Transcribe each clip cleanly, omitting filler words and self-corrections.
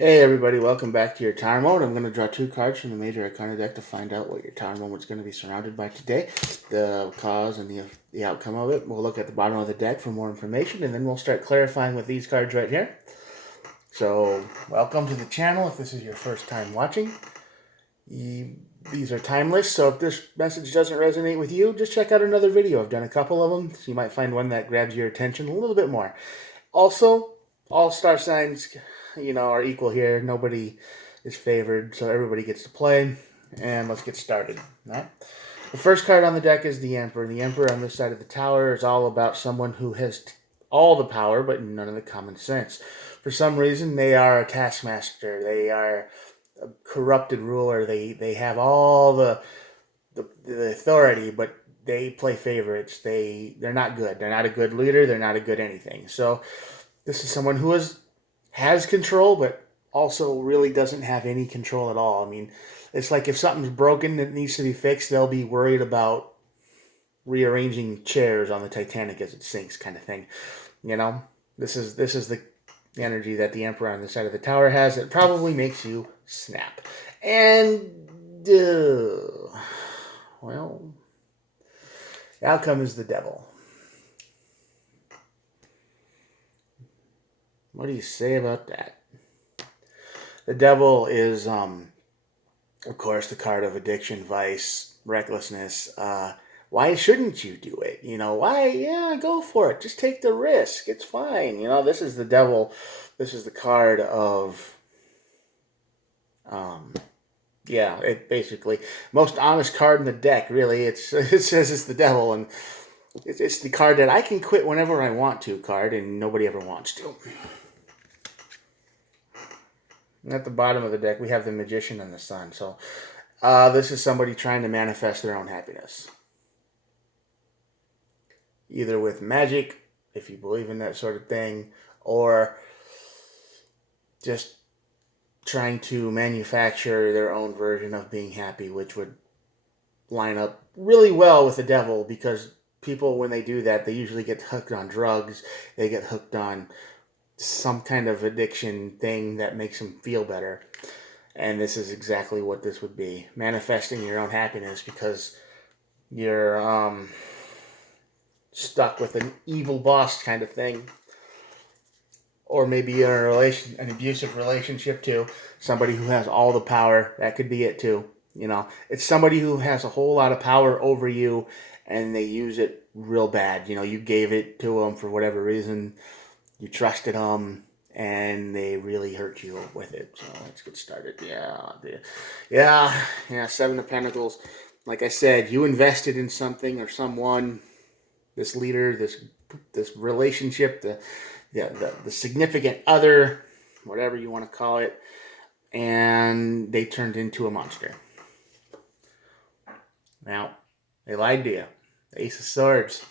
Hey everybody, welcome back to your Tower Moment. I'm going to draw two cards from the Major Arcana deck to find out what your Tower Moment is going to be surrounded by today, the cause and the outcome of it. We'll look at the bottom of the deck for more information, and then we'll start clarifying with these cards right here. So, welcome to the channel if this is your first time watching. These are timeless, so if this message doesn't resonate with you, just check out another video. I've done a couple of them, so you might find one that grabs your attention a little bit more. Also, all star signs, are equal here. Nobody is favored, so everybody gets to play. And let's get started. All right. The first card on the deck is the Emperor. The Emperor on this side of the tower is all about someone who has all the power, but none of the common sense. For some reason, they are a taskmaster. They are a corrupted ruler. They have all the authority, but they play favorites. They're not good. They're not a good leader. They're not a good anything. So this is someone who has control, but also really doesn't have any control at all. I mean, it's like if something's broken that needs to be fixed, they'll be worried about rearranging chairs on the Titanic as it sinks, kind of thing. You know, this is the energy that the Emperor on the side of the tower has. It probably makes you snap. And well, the outcome is the Devil. What do you say about that? The Devil is, of course, the card of addiction, vice, recklessness. Why shouldn't you do it? Why? Yeah, go for it. Just take the risk. It's fine. This is the Devil. This is the card of, it basically most honest card in the deck. Really, it says it's the Devil, and it's the card that I can quit whenever I want to card, and nobody ever wants to. And at the bottom of the deck, we have the Magician and the Sun. So this is somebody trying to manifest their own happiness. Either with magic, if you believe in that sort of thing, or just trying to manufacture their own version of being happy, which would line up really well with the Devil, because people, when they do that, they usually get hooked on drugs. They get hooked on some kind of addiction thing that makes them feel better. And this is exactly what this would be. Manifesting your own happiness because you're stuck with an evil boss kind of thing. Or maybe you're in an abusive relationship too. Somebody who has all the power. That could be it too. It's somebody who has a whole lot of power over you and they use it real bad. You gave it to them for whatever reason. You trusted them, and they really hurt you with it. So let's get started. Yeah. Seven of Pentacles. Like I said, you invested in something or someone. This leader, this relationship, the significant other, whatever you want to call it, and they turned into a monster. Now, they lied to you. The Ace of Swords.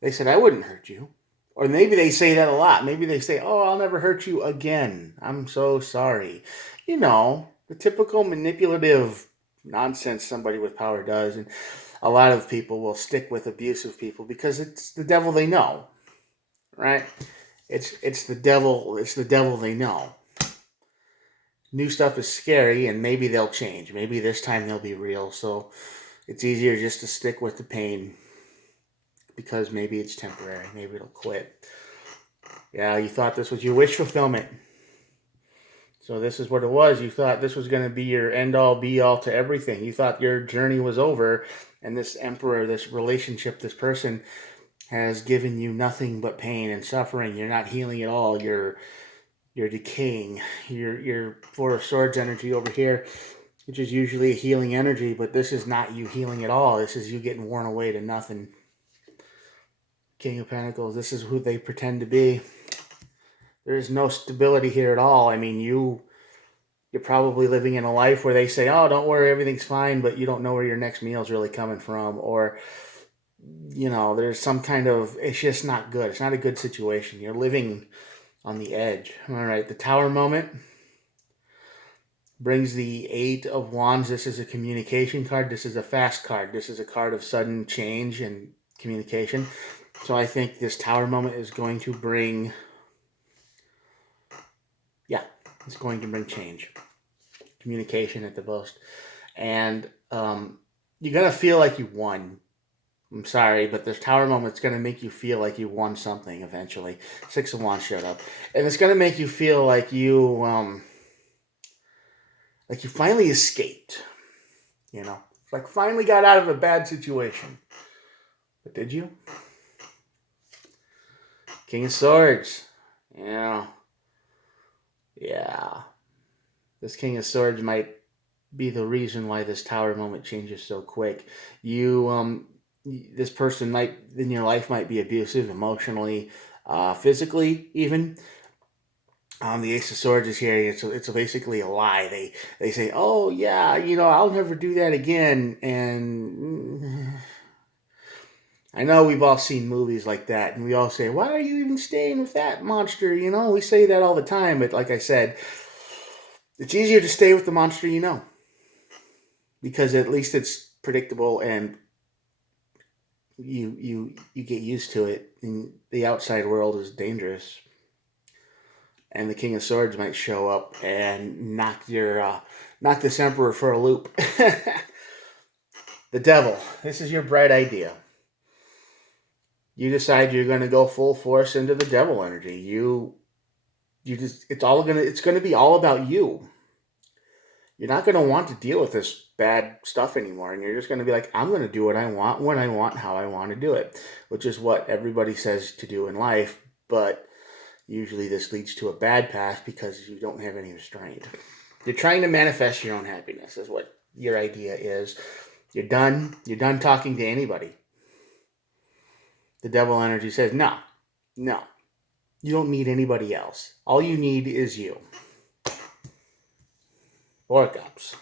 They said, I wouldn't hurt you. Or maybe they say that a lot. Maybe they say, oh, I'll never hurt you again. I'm so sorry. The typical manipulative nonsense somebody with power does. And a lot of people will stick with abusive people because it's the devil they know. Right? It's the devil. It's the devil they know. New stuff is scary, and maybe they'll change. Maybe this time they'll be real. So it's easier just to stick with the pain because maybe it's temporary. Maybe it'll quit. Yeah, you thought this was your wish fulfillment. So this is what it was. You thought this was going to be your end-all, be-all to everything. You thought your journey was over, and this Emperor, this relationship, this person has given you nothing but pain and suffering. You're not healing at all. You're decaying. You're Four of Swords energy over here, which is usually a healing energy, but this is not you healing at all. This is you getting worn away to nothing. King of Pentacles, this is who they pretend to be. There's no stability here at all. I mean, you're probably living in a life where they say, oh, don't worry, everything's fine, but you don't know where your next meal is really coming from. Or, there's some kind of, it's just not good. It's not a good situation. You're living on the edge. All right, the Tower moment brings the Eight of Wands. This is a communication card. This is a fast card. This is a card of sudden change and communication. So I think this Tower moment is going to bring, It's going to bring change, communication at the most. And you're going to feel like you won. I'm sorry, but this tower moment's going to make you feel like you won something eventually. Six of Wands showed up. And it's going to make you feel like you finally escaped. You know? Like finally got out of a bad situation. But did you? King of Swords. Yeah. Yeah. This King of Swords might be the reason why this tower moment changes so quick. This person might in your life might be abusive emotionally, physically even. The Ace of Swords is here. It's basically a lie. They say, oh yeah, I'll never do that again. And I know we've all seen movies like that, and we all say, why are you even staying with that monster? We say that all the time. But like I said, it's easier to stay with the monster because at least it's predictable and you get used to it. And the outside world is dangerous, and the King of Swords might show up and knock this Emperor for a loop. The Devil. This is your bright idea. You decide you're going to go full force into the Devil energy. It's going to be all about you. You're not going to want to deal with this bad stuff anymore. And you're just going to be like, I'm going to do what I want, when I want, how I want to do it, which is what everybody says to do in life. But usually this leads to a bad path because you don't have any restraint. You're trying to manifest your own happiness is what your idea is. You're done talking to anybody. The Devil energy says, no, you don't need anybody else. All you need is you. Four of Cups.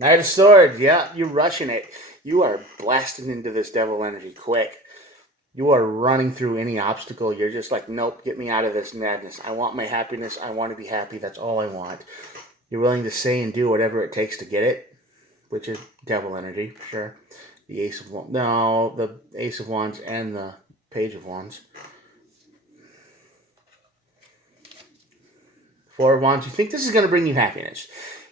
Knight of Swords. Yeah, you're rushing it. You are blasting into this Devil energy quick. You are running through any obstacle. You're just like, nope, get me out of this madness. I want my happiness. I want to be happy. That's all I want. You're willing to say and do whatever it takes to get it, which is Devil energy, for sure. The Ace of Wands. No, the Ace of Wands and the Page of Wands. Four of Wands. You think this is going to bring you happiness.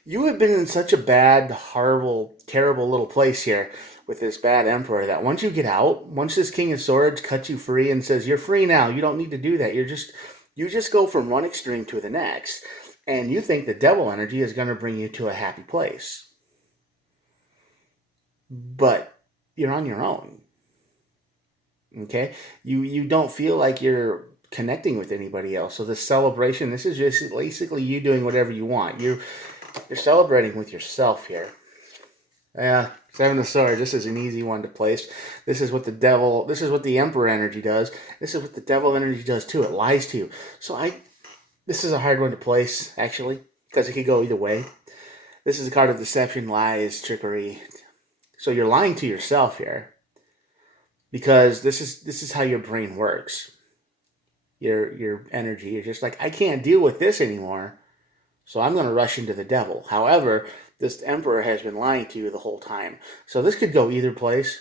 You have been in such a bad, horrible, terrible little place here with this bad Emperor that once you get out, once this King of Swords cuts you free and says, you're free now, you don't need to do that. You just go from one extreme to the next. And you think the Devil energy is going to bring you to a happy place. But you're on your own. Okay? You don't feel like you're connecting with anybody else. So this celebration, this is just basically you doing whatever you want. You're celebrating with yourself here. Yeah, Seven of Swords. This is an easy one to place. This is what the Emperor energy does. This is what the Devil energy does too. It lies to you. So this is a hard one to place, actually, because it could go either way. This is a card of deception, lies, trickery. So you're lying to yourself here. Because this is how your brain works. Your energy. You're just like, I can't deal with this anymore. So I'm going to rush into the Devil. However, this Emperor has been lying to you the whole time. So this could go either place.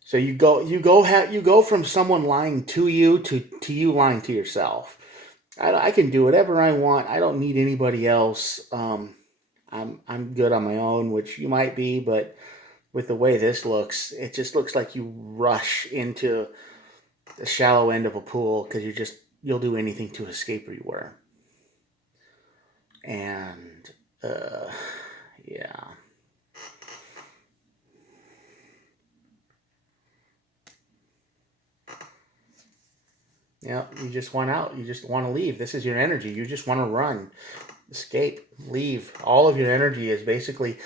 So you go from someone lying to you to you lying to yourself. I can do whatever I want. I don't need anybody else. I'm good on my own, which you might be, but with the way this looks, it just looks like you rush into the shallow end of a pool because you'll do anything to escape where you were. And yeah. Yeah, you just want out. You just want to leave. This is your energy. You just want to run, escape, leave. All of your energy is basically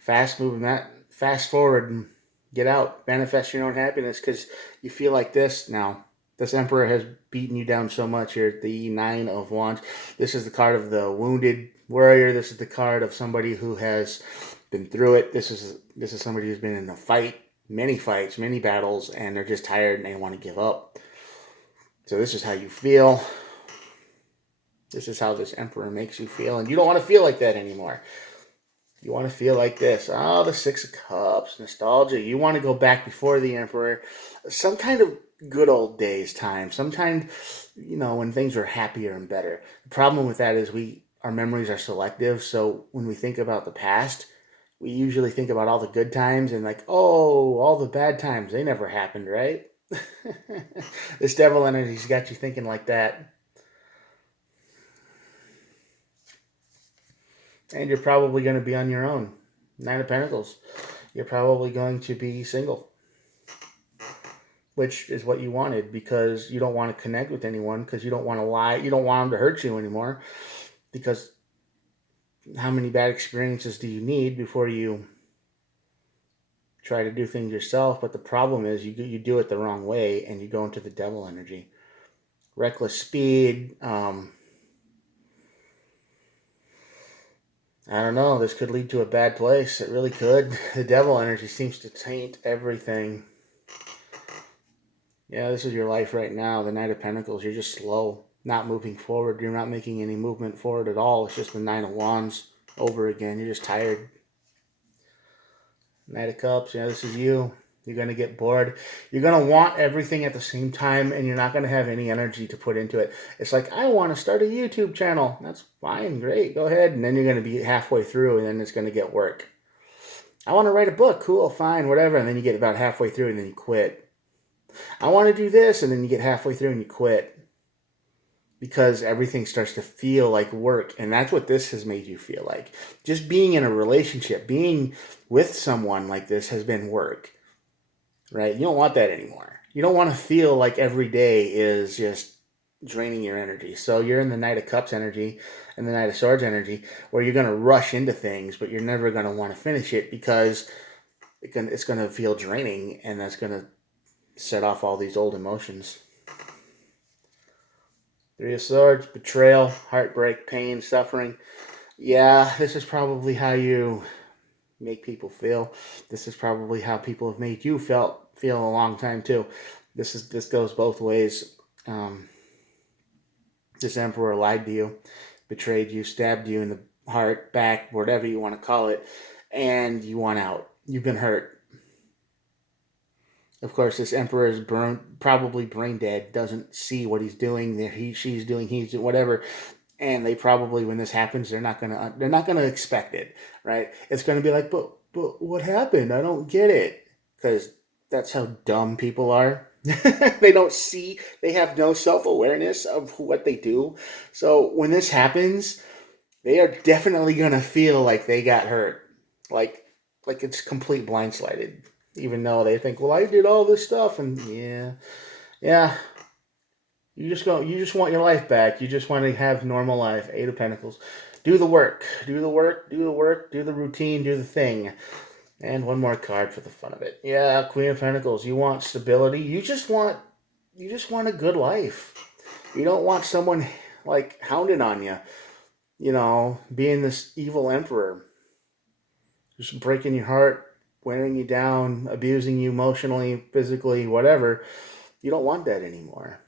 fast moving, fast forward and get out. Manifest your own happiness because you feel like this now. This Emperor has beaten you down so much here. The Nine of Wands. This is the card of the wounded warrior. This is the card of somebody who has been through it. This is somebody who's been in a fight, many fights, many battles, and they're just tired and they want to give up. So this is how you feel. This is how this Emperor makes you feel. And you don't want to feel like that anymore. You want to feel like this. Oh, the Six of Cups. Nostalgia. You want to go back before the Emperor. Some kind of good old days time. Sometimes, when things were happier and better. The problem with that is our memories are selective. So when we think about the past, we usually think about all the good times and like, oh, all the bad times, they never happened, right? This devil energy's got you thinking like that. And you're probably going to be on your own. Nine of Pentacles. You're probably going to be single, which is what you wanted because you don't want to connect with anyone because you don't want to lie. You don't want them to hurt you anymore because how many bad experiences do you need before you try to do things yourself? But the problem is you do it the wrong way and you go into the devil energy. Reckless speed. I don't know. This could lead to a bad place. It really could. The devil energy seems to taint everything. Yeah, this is your life right now. The Knight of Pentacles. You're just slow, not moving forward. You're not making any movement forward at all. It's just the Nine of Wands over again. You're just tired. Knight of Cups. Yeah, this is you. You're going to get bored. You're going to want everything at the same time, and you're not going to have any energy to put into it. It's like, I want to start a YouTube channel. That's fine. Great. Go ahead. And then you're going to be halfway through, and then it's going to get work. I want to write a book. Cool. Fine. Whatever. And then you get about halfway through, and then you quit. I want to do this, and then you get halfway through, and you quit. Because everything starts to feel like work. And that's what this has made you feel like. Just being in a relationship, being with someone like this has been work. Right? You don't want that anymore. You don't want to feel like every day is just draining your energy. So you're in the Knight of Cups energy and the Knight of Swords energy where you're going to rush into things, but you're never going to want to finish it because it's going to feel draining and that's going to set off all these old emotions. Three of Swords, betrayal, heartbreak, pain, suffering. Yeah, this is probably how you make people feel. This is probably how people have made you feel a long time too. This goes both ways. This Emperor lied to you, betrayed you, stabbed you in the heart, back, whatever you want to call it, and you want out. You've been hurt. Of course, this Emperor is probably brain dead, doesn't see what he's doing, she's doing, he's doing, whatever. And they probably, when this happens, they're not gonna expect it, right? It's gonna be like, but what happened? I don't get it, because that's how dumb people are. They don't see, they have no self-awareness of what they do. So when this happens, they are definitely gonna feel like they got hurt, like it's complete blindsided, even though they think, well, I did all this stuff, and yeah. You just want your life back. You just want to have normal life. Eight of Pentacles. Do the work. Do the work. Do the work. Do the routine. Do the thing. And one more card for the fun of it. Yeah, Queen of Pentacles. You want stability. You just want a good life. You don't want someone like hounding on you. Being this evil emperor. Just breaking your heart, wearing you down, abusing you emotionally, physically, whatever. You don't want that anymore.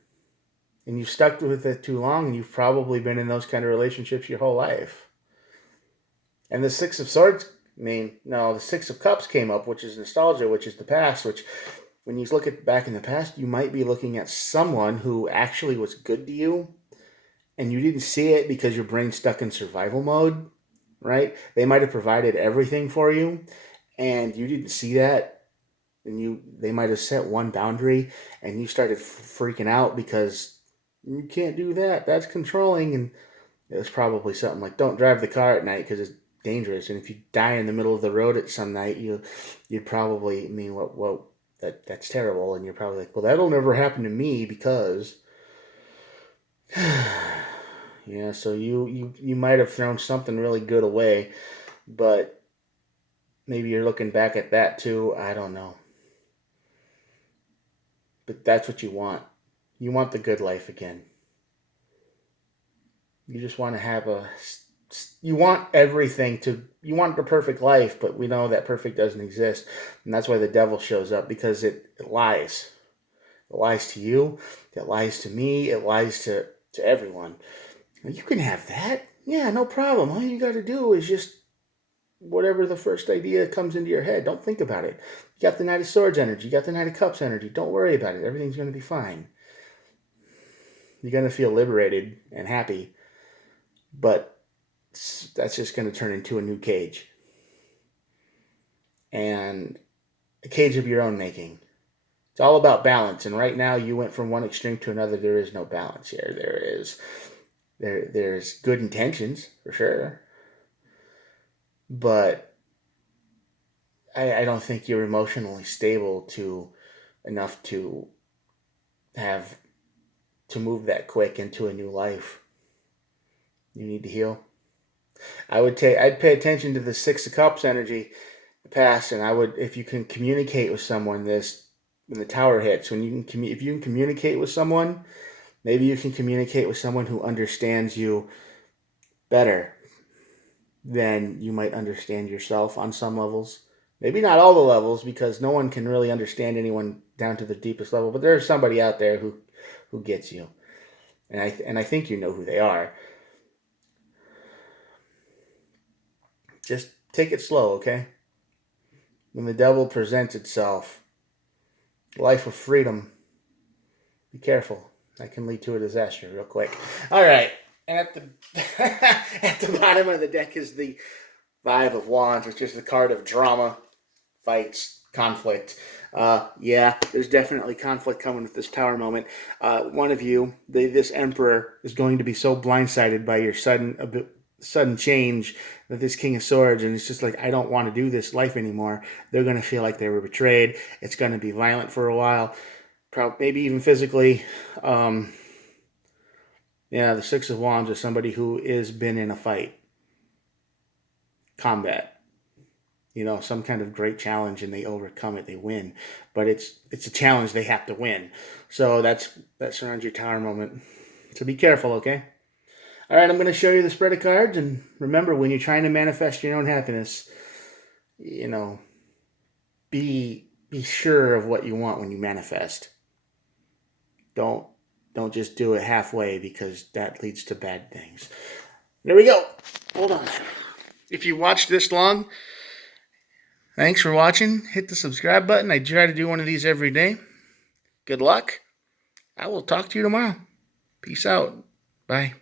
And you've stuck with it too long, and you've probably been in those kind of relationships your whole life. And the Six of Swords, the Six of Cups came up, which is nostalgia, which is the past, which when you look at back in the past, you might be looking at someone who actually was good to you, and you didn't see it because your brain's stuck in survival mode, right? They might have provided everything for you, and you didn't see that, and they might have set one boundary, and you started freaking out because you can't do that. That's controlling. And it was probably something like, don't drive the car at night because it's dangerous. And if you die in the middle of the road at some night, you'd probably that's terrible. And you're probably like, well, that'll never happen to me because yeah. So you might have thrown something really good away, but maybe you're looking back at that too. I don't know. But that's what you want. You want the good life again. You just want to have you want you want the perfect life, but we know that perfect doesn't exist. And that's why the devil shows up, because it lies. It lies to you. It lies to me. It lies to everyone. You can have that. Yeah, no problem. All you got to do is just whatever the first idea comes into your head. Don't think about it. You got the Knight of Swords energy. You got the Knight of Cups energy. Don't worry about it. Everything's going to be fine. You're going to feel liberated and happy, but that's just going to turn into a new cage. And a cage of your own making. It's all about balance. And right now you went from one extreme to another. There is no balance here. There's good intentions for sure. But I don't think you're emotionally stable enough to have to move that quick into a new life. You need to heal. I'd pay attention to the Six of Cups energy, the past, and I would, if you can communicate with someone, when the Tower hits, if you can communicate with someone, maybe you can communicate with someone who understands you better than you might understand yourself on some levels. Maybe not all the levels, because no one can really understand anyone down to the deepest level, but there's somebody out there who gets you. And I think you know who they are. Just take it slow, okay? When the devil presents itself, life of freedom, be careful. That can lead to a disaster real quick. All right. And at the bottom of the deck is the Five of Wands, which is the card of drama, fights, conflict. Yeah, there's definitely conflict coming with this Tower moment. One of you, this Emperor, is going to be so blindsided by your sudden change that this King of Swords, and it's just like, I don't want to do this life anymore. They're going to feel like they were betrayed. It's going to be violent for a while, maybe even physically. Yeah, the Six of Wands is somebody who has been in a fight, combat, some kind of great challenge, and they overcome it, they win. But it's a challenge they have to win. So that surrounds your Tower moment. So be careful, okay? All right, I'm going to show you the spread of cards, and remember, when you're trying to manifest your own happiness, be sure of what you want when you manifest. Don't just do it halfway, because that leads to bad things. There we go. Hold on. If you watched this long, thanks for watching. Hit the subscribe button. I try to do one of these every day. Good luck. I will talk to you tomorrow. Peace out. Bye.